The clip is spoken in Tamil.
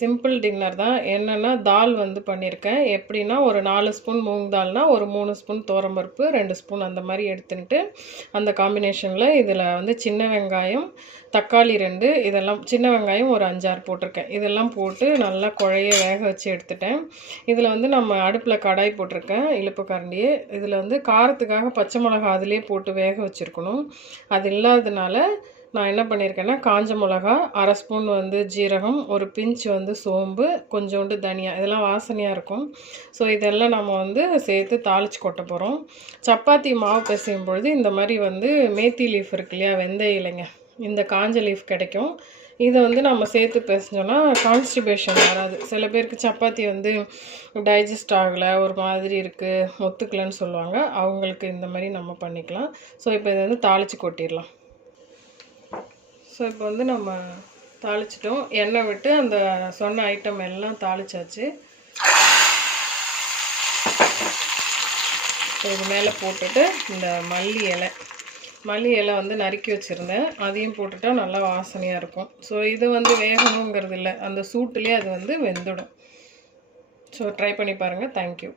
சிம்பிள் டின்னர் தான். என்னென்னா தால் வந்து பண்ணியிருக்கேன் எப்படின்னா ஒரு நாலு ஸ்பூன் மூங் தால்னால் ஒரு மூணு ஸ்பூன் பருப்பு ரெண்டு ஸ்பூன் அந்த மாதிரி எடுத்துன்ட்டு அந்த காம்பினேஷனில் இதில் வந்து சின்ன வெங்காயம் தக்காளி ரெண்டு இதெல்லாம் சின்ன வெங்காயம் ஒரு அஞ்சாறு போட்டிருக்கேன். இதெல்லாம் போட்டு நல்லா குழைய வேக வச்சு எடுத்துட்டேன். இதில் வந்து நம்ம அடுப்பில் கடாய் போட்டிருக்கேன் இழுப்பு கரண்டியே. இதில் வந்து காரத்துக்காக பச்சை மிளகா அதிலே போட்டு வேக வச்சுருக்கணும். அது இல்லாததுனால நான் என்ன பண்ணியிருக்கேன்னா காஞ்ச மிளகா அரை ஸ்பூன் வந்து ஜீரகம் ஒரு பிஞ்ச் வந்து சோம்பு கொஞ்சோண்டு தனியா இதெல்லாம் வாசனையாக இருக்கும். ஸோ இதெல்லாம் நம்ம வந்து சேர்த்து தாளித்து கொட்ட போகிறோம் சப்பாத்தி மாவு பிசையும் பொழுது இந்த மாதிரி வந்து மேத்தி லீஃப் இருக்கு இல்லையா வெந்தய இலைங்க இந்த காஞ்ச லீஃப் கிடைக்கும். இதை வந்து நம்ம சேர்த்து பேசினோன்னா கான்ஸ்டிபேஷன் வராது. சில பேருக்கு சப்பாத்தி வந்து டைஜஸ்ட் ஆகலை ஒரு மாதிரி இருக்குது ஒத்துக்கலைன்னு சொல்லுவாங்க. அவங்களுக்கு இந்த மாதிரி நம்ம பண்ணிக்கலாம். ஸோ இப்போ இதை வந்து தாளித்து கொட்டிடலாம். ஸோ இப்போ வந்து நம்ம தாளிச்சிட்டோம். எண்ணெய் விட்டு அந்த சொன்ன ஐட்டம் எல்லாம் தாளிச்சாச்சு. ஸோ இது மேலே போட்டுட்டு இந்த மல்லி இலை. மல்லி இலை வந்து நறுக்கி வச்சுருந்தேன். அதையும் போட்டுட்டா நல்லா வாசனையாக இருக்கும். ஸோ இது வந்து வேகணுங்கிறது இல்லை. அந்த சூட்டுலேயே அது வந்து வெந்துடும். ஸோ ட்ரை பண்ணி பாருங்கள் தேங்க்யூ